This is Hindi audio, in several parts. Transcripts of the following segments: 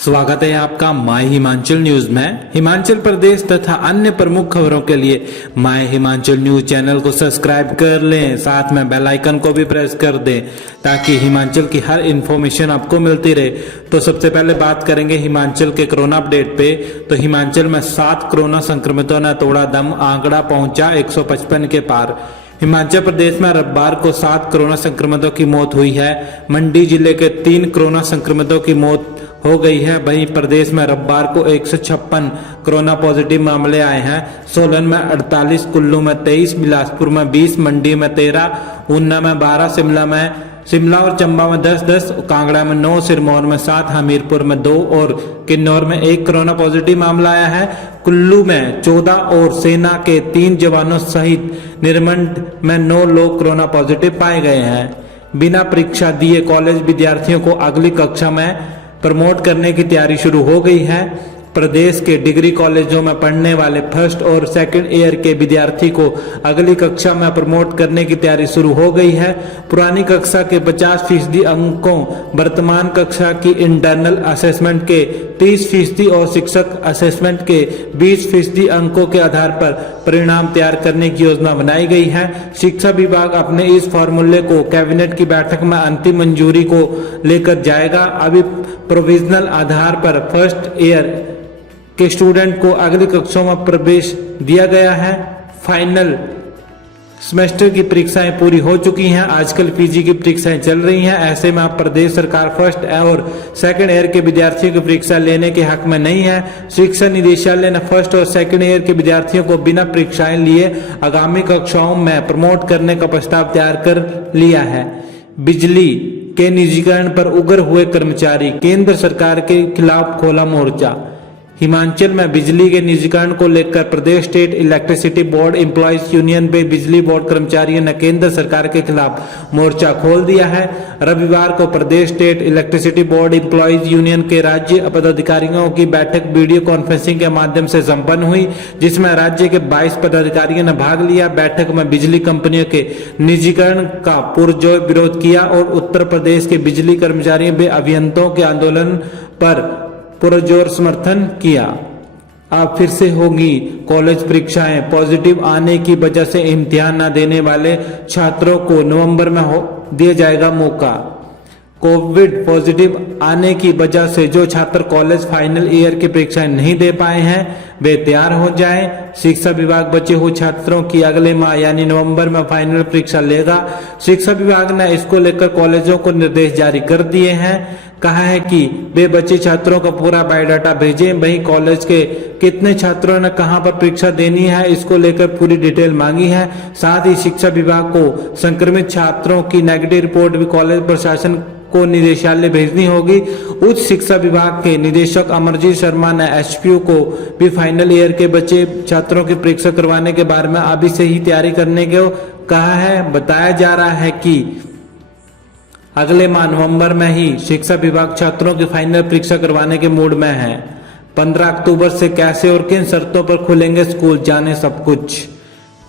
स्वागत है आपका माय हिमाचल न्यूज में। हिमाचल प्रदेश तथा अन्य प्रमुख खबरों के लिए माय हिमाचल न्यूज चैनल को सब्सक्राइब कर लें, साथ में बेल आइकन को भी प्रेस कर दें ताकि हिमाचल की हर इंफॉर्मेशन आपको मिलती रहे। तो सबसे पहले बात करेंगे हिमाचल के कोरोना अपडेट पे। तो हिमाचल में 7 कोरोना संक्रमितों ने तोड़ा दम, आंकड़ा पहुंचा 155 के पार। हिमाचल प्रदेश में रविवार को 7 कोरोना संक्रमितों की मौत हुई है। मंडी जिले के 3 कोरोना संक्रमितों की मौत हो गई है। वहीं प्रदेश में रविवार को 156 कोरोना पॉजिटिव मामले आए हैं। सोलन में 48, कुल्लू में 23, बिलासपुर में 20, मंडी में 13, ऊना में 12, शिमला और चंबा में 10, कांगड़ा में 9, सिरमौर में 7, हमीरपुर में 2 और किन्नौर में 1 कोरोना पॉजिटिव मामला आया है। कुल्लू में 14 और सेना के 3 जवानों सहित निरमंड में 9 लोग कोरोना पॉजिटिव पाए गए हैं। बिना परीक्षा दिए कॉलेज विद्यार्थियों को अगली कक्षा में प्रमोट करने की तैयारी शुरू हो गई है। प्रदेश के डिग्री कॉलेजों में पढ़ने वाले फर्स्ट और सेकंड ईयर के विद्यार्थी को अगली कक्षा में प्रमोट करने की तैयारी शुरू हो गई है। पुरानी कक्षा के 50% अंकों, वर्तमान कक्षा की इंटरनल असेसमेंट के 30% और शिक्षक असेसमेंट के 20% अंकों के आधार पर परिणाम तैयार करने की योजना बनाई गई है। शिक्षा विभाग अपने इस फॉर्मूले को कैबिनेट की बैठक में अंतिम मंजूरी को लेकर जाएगा। अभी प्रोविजनल आधार पर फर्स्ट ईयर के स्टूडेंट को अगली कक्षाओं में प्रवेश दिया गया है। फाइनल सेमेस्टर की परीक्षाएं पूरी हो चुकी हैं। आजकल पीजी की परीक्षाएं चल रही हैं। ऐसे में अब प्रदेश सरकार फर्स्ट और सेकंड ईयर के विद्यार्थियों की परीक्षा लेने के हक में नहीं है। शिक्षा निदेशालय ने फर्स्ट और सेकंड ईयर के विद्यार्थियों को बिना परीक्षाएं लिए आगामी कक्षाओं में प्रमोट करने का प्रस्ताव तैयार कर लिया है। बिजली के निजीकरण पर उग्र हुए कर्मचारी, केंद्र सरकार के खिलाफ खोला मोर्चा। हिमाचल में बिजली के निजीकरण को लेकर प्रदेश state electricity board employees union में बिजली बोर्ड कर्मचारियों ने केंद्र सरकार के खिलाफ मोर्चा खोल दिया है। रविवार को प्रदेश state electricity board employees union के राज्य पदाधिकारियों की बैठक वीडियो कॉन्फ्रेंसिंग के माध्यम से संपन्न हुई, जिसमें राज्य के 22 पदाधिकारियों ने भाग लिया। बैठक में बिजली कंपनियों के निजीकरण का पुरजोर विरोध किया और उत्तर प्रदेश के बिजली कर्मचारियों व अभियंताओं के आंदोलन पर पुरजोर समर्थन किया। अब फिर से होगी कॉलेज परीक्षाएं। पॉजिटिव आने की वजह से इम्तिहान न देने वाले छात्रों को नवंबर में दिया जाएगा मौका। कोविड पॉजिटिव आने की वजह से जो छात्र कॉलेज फाइनल ईयर की परीक्षाएं नहीं दे पाए हैं वे तैयार हो जाएं। शिक्षा विभाग बचे हुए छात्रों की अगले माह यानी नवंबर में फाइनल परीक्षा लेगा। शिक्षा विभाग ने इसको लेकर कॉलेजों को निर्देश जारी कर दिए हैं। कहा है कि वे बचे छात्रों का पूरा बायोडाटा भेजें। वहीं कॉलेज के कितने छात्रों ने कहां पर परीक्षा देनी है इसको लेकर पूरी डिटेल मांगी है। साथ ही शिक्षा विभाग को संक्रमित छात्रों की नेगेटिव रिपोर्ट भी कॉलेज प्रशासन को निदेशालय भेजनी होगी। उच्च शिक्षा विभाग के निदेशक अमरजीत शर्मा ने एचपीयू को भी फाइनल ईयर के बच्चे छात्रों की परीक्षा करवाने के बारे में अभी से ही तैयारी करने को कहा है। बताया जा रहा है कि अगले माह नवंबर में ही शिक्षा विभाग छात्रों की फाइनल परीक्षा करवाने के मूड में है। 15 अक्टूबर से कैसे और किन शर्तों पर खुलेंगे स्कूल, जाने सब कुछ।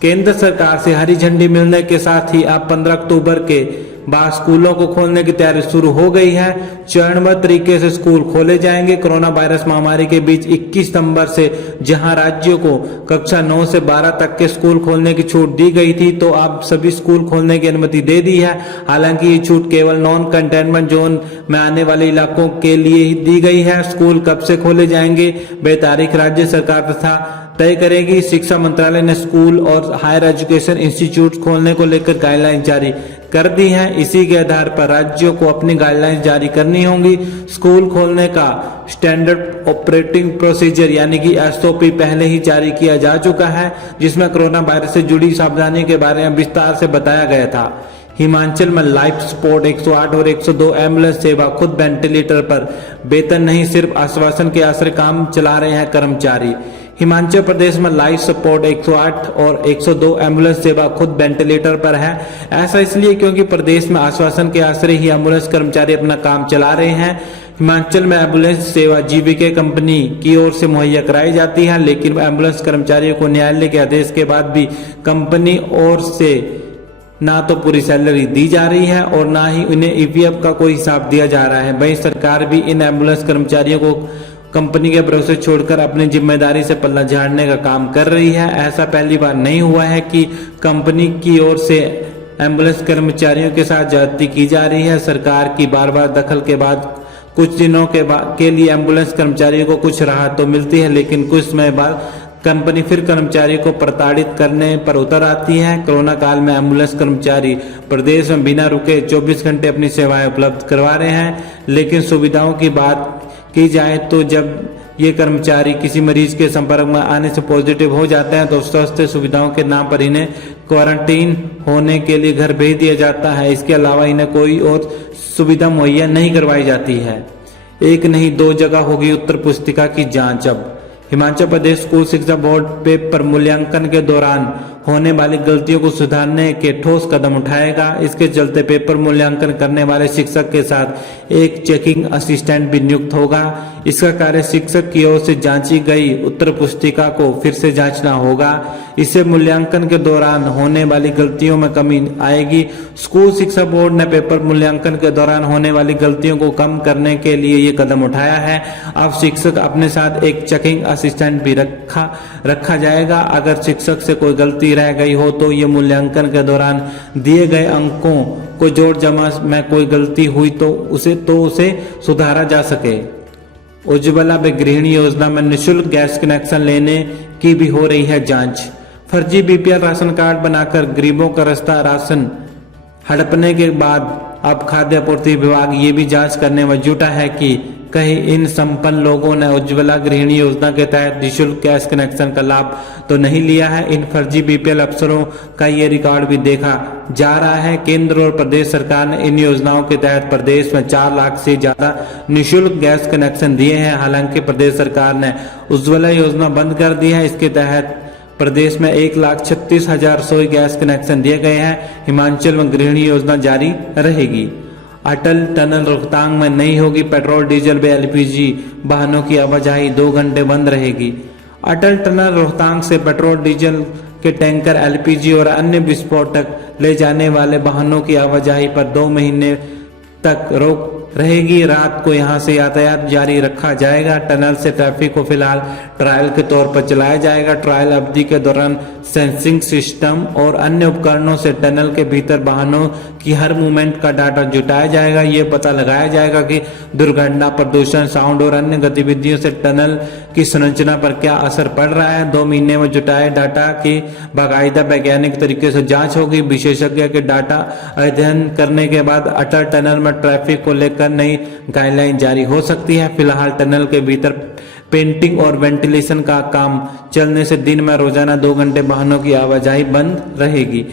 केंद्र सरकार से हरी झंडी मिलने के साथ ही अब 15 अक्टूबर के बाद स्कूलों को खोलने की तैयारी शुरू हो गई है। चरणबद्ध तरीके से स्कूल खोले जाएंगे। कोरोना वायरस महामारी के बीच 21 सितंबर से जहां राज्यों को कक्षा 9 से 12 तक के स्कूल खोलने की छूट दी गई थी, तो अब सभी स्कूल खोलने की अनुमति दे दी है। हालांकि ये छूट केवल नॉन कंटेनमेंट जोन में आने वाले इलाकों के लिए ही दी गई है। स्कूल कब से खोले जाएंगे वे तारीख राज्य सरकार तथा तय करेगी। शिक्षा मंत्रालय ने स्कूल और हायर एजुकेशन इंस्टीट्यूट खोलने को लेकर गाइडलाइन जारी कर दी हैं। इसी के आधार पर राज्यों को अपनी गाइडलाइंस जारी करनी होंगी। स्कूल खोलने का स्टैंडर्ड ऑपरेटिंग प्रोसीजर यानी कि एसओपी पहले ही जारी किया जा चुका है, जिसमें कोरोना वायरस से जुड़ी सावधानी के बारे में विस्तार से बताया गया था। हिमाचल में लाइफ सपोर्ट 108 और 102 एम्बुलेंस सेवा खुद वेंटिलेटर पर, वेतन नहीं सिर्फ आश्वासन के आश्रय काम चला रहे हैं कर्मचारी। हिमाचल प्रदेश में लाइफ सपोर्ट 108 और 102 एम्बुलेंस सेवा खुद वेंटिलेटर पर है। ऐसा इसलिए क्योंकि प्रदेश में आश्वासन के आश्रय ही एम्बुलेंस कर्मचारी अपना काम चला रहे हैं। हिमाचल में एम्बुलेंस सेवा जीवीके कंपनी की ओर से मुहैया कराई जाती है, लेकिन एम्बुलेंस कर्मचारियों को न्यायालय के आदेश के बाद भी कंपनी ओर से ना तो पूरी सैलरी दी जा रही है और ना ही उन्हें ईपीएफ का कोई हिसाब दिया जा रहा है। वहीं सरकार भी इन एम्बुलेंस कर्मचारियों को कंपनी के भरोसे छोड़कर अपनी जिम्मेदारी से पल्ला झाड़ने का काम कर रही है। ऐसा पहली बार नहीं हुआ है कि कंपनी की ओर से एम्बुलेंस कर्मचारियों के साथ ज्यादती की जा रही है। सरकार की बार बार दखल के बाद कुछ दिनों के लिए एम्बुलेंस कर्मचारियों को कुछ राहत तो मिलती है, लेकिन कुछ समय बाद कंपनी फिर कर्मचारियों को प्रताड़ित करने पर उतर आती है। कोरोना काल में एम्बुलेंस कर्मचारी प्रदेश में बिना रुके 24 घंटे अपनी सेवाएं उपलब्ध करवा रहे हैं, लेकिन सुविधाओं की बात की जाए तो जब ये कर्मचारी किसी मरीज के संपर्क में आने से पॉजिटिव हो जाते हैं तो स्वास्थ्य सुविधाओं के नाम पर इन्हें क्वारंटीन होने के लिए घर भेज दिया जाता है। इसके अलावा इन्हें कोई और सुविधा मुहैया नहीं करवाई जाती है। एक नहीं दो जगह होगी उत्तर पुस्तिका की जांच। अब हिमाचल प्रदेश स्कूल शिक्षा बोर्ड पेपर मूल्यांकन के दौरान होने वाली गलतियों को सुधारने के ठोस कदम उठाएगा। इसके चलते पेपर मूल्यांकन करने वाले शिक्षक के साथ एक चेकिंग असिस्टेंट भी नियुक्त होगा। इसका कार्य शिक्षक की ओर से जांची गई उत्तर पुस्तिका को फिर से जांचना होगा। इससे मूल्यांकन के दौरान होने वाली गलतियों में कमी आएगी। स्कूल शिक्षा बोर्ड ने पेपर मूल्यांकन के दौरान होने वाली गलतियों को कम करने के लिए ये कदम उठाया है। अब शिक्षक अपने साथ एक चेकिंग असिस्टेंट भी रखा जाएगा। अगर शिक्षक से कोई गलती रह गई हो तो ये मूल्यांकन के दौरान दिए गए अंकों को जोड़ जमा में कोई गलती हुई तो उसे सुधारा जा सके। उज्ज्वला व गृहिणी योजना में निःशुल्क गैस कनेक्शन लेने की भी हो रही है जांच। फर्जी बीपीएल राशन कार्ड बनाकर गरीबों का रास्ता राशन हड़पने के बाद अब खाद्य आपूर्ति विभाग ये भी जांच करने में जुटा है कि कहीं इन संपन्न लोगों ने उज्ज्वला गृहिणी योजना के तहत निःशुल्क गैस कनेक्शन का लाभ तो नहीं लिया है। इन फर्जी बीपीएल अफसरों का ये रिकॉर्ड भी देखा जा रहा है। केंद्र और प्रदेश सरकार ने इन योजनाओं के तहत प्रदेश में 4 लाख से ज्यादा निःशुल्क गैस कनेक्शन दिए हैं। हालांकि प्रदेश सरकार ने उज्ज्वला योजना बंद कर दी है। इसके तहत प्रदेश में 1,36,000 रसोई गैस कनेक्शन दिए गए हैं। हिमाचल में गृहिणी योजना जारी रहेगी। अटल टनल रोहतांग में नहीं होगी पेट्रोल डीजल व एलपीजी वाहनों की आवाजाही 2 घंटे बंद रहेगी। अटल टनल रोहतांग से पेट्रोल डीजल के टैंकर एलपीजी और अन्य विस्फोटक ले जाने वाले वाहनों की आवाजाही पर 2 महीने तक रोक रहेगी। रात को यहां से यातायात जारी रखा जाएगा। टनल से ट्रैफिक को फिलहाल ट्रायल के तौर पर चलाया जाएगा। ट्रायल अवधि के दौरान सेंसिंग सिस्टम और अन्य उपकरणों से टनल के भीतर वाहनों की हर मूवमेंट का डाटा जुटाया जाएगा। ये पता लगाया जाएगा कि दुर्घटना, प्रदूषण, साउंड और अन्य गतिविधियों से टनल की संरचना पर क्या असर पड़ रहा है। 2 महीने में जुटाए डाटा की बाकायदा वैज्ञानिक तरीके से जांच होगी। विशेषज्ञ के डाटा अध्ययन करने के बाद अटल टनल में ट्रैफिक को लेकर नई गाइडलाइन जारी हो सकती है। फिलहाल टनल के भीतर पेंटिंग और वेंटिलेशन का काम चलने से दिन में रोजाना 2 घंटे वाहनों की आवाजाही बंद रहेगी।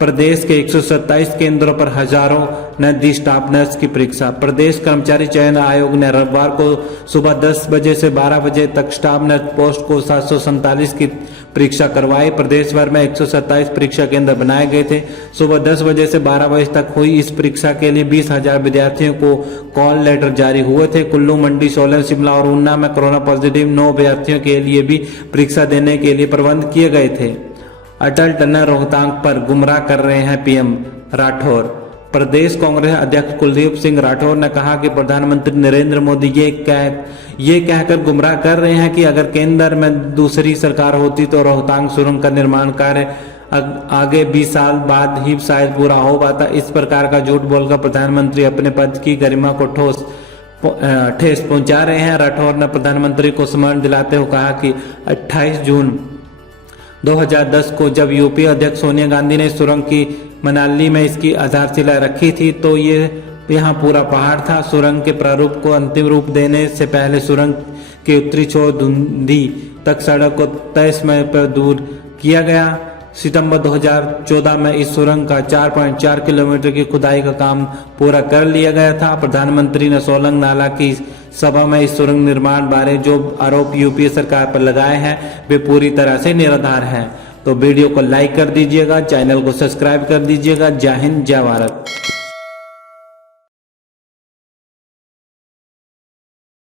प्रदेश के 127 केंद्रों पर हजारों ने दी स्टाफ नर्स की परीक्षा। प्रदेश कर्मचारी चयन आयोग ने रविवार को सुबह 10 बजे से 12 बजे तक स्टाफ नर्स पोस्ट को 747 की परीक्षा करवाई। प्रदेश भर में 127 परीक्षा केंद्र बनाए गए थे। सुबह 10 बजे से 12 बजे तक हुई इस परीक्षा के लिए 20,000 विद्यार्थियों को कॉल लेटर जारी हुए थे। कुल्लू, मंडी, सोलन, शिमला और ऊना में कोरोना पॉजिटिव 9 अभ्यर्थियों के लिए भी परीक्षा देने के लिए प्रबंध किए गए थे। अटल टनल रोहतांग पर गुमराह कर रहे हैं पीएम राठौर। प्रदेश कांग्रेस अध्यक्ष कुलदीप सिंह राठौर ने कहा कि प्रधानमंत्री नरेंद्र मोदी ये कहकर गुमराह कर रहे हैं कि अगर केंद्र में दूसरी सरकार होती तो रोहतांग सुरंग का निर्माण कार्य आगे 20 साल बाद ही शायद पूरा हो पाता। इस प्रकार का झूठ बोलकर प्रधानमंत्री अपने पद की गरिमा को ठेस पहुंचा रहे हैं। राठौर ने प्रधानमंत्री को स्मरण दिलाते हुए कहा कि 28 जून 2010 को जब यूपी अध्यक्ष सोनिया गांधी ने सुरंग की मनाली में इसकी आधारशिला रखी थी तो ये यहाँ पूरा पहाड़ था। सुरंग के प्रारूप को अंतिम रूप देने से पहले सुरंग के उत्तरी छोर धुंधी तक सड़क को तय समय पर दूर किया गया। सितंबर 2014 में इस सुरंग का 4.4 किलोमीटर की खुदाई का काम पूरा कर लिया गया था। प्रधानमंत्री ने सोलंग नाला की सभा में इस सुरंग निर्माण बारे जो आरोप यूपीए सरकार पर लगाए हैं वे पूरी तरह से निराधार हैं। तो वीडियो को लाइक कर दीजिएगा, चैनल को सब्सक्राइब कर दीजिएगा। जय हिंद, जय भारत।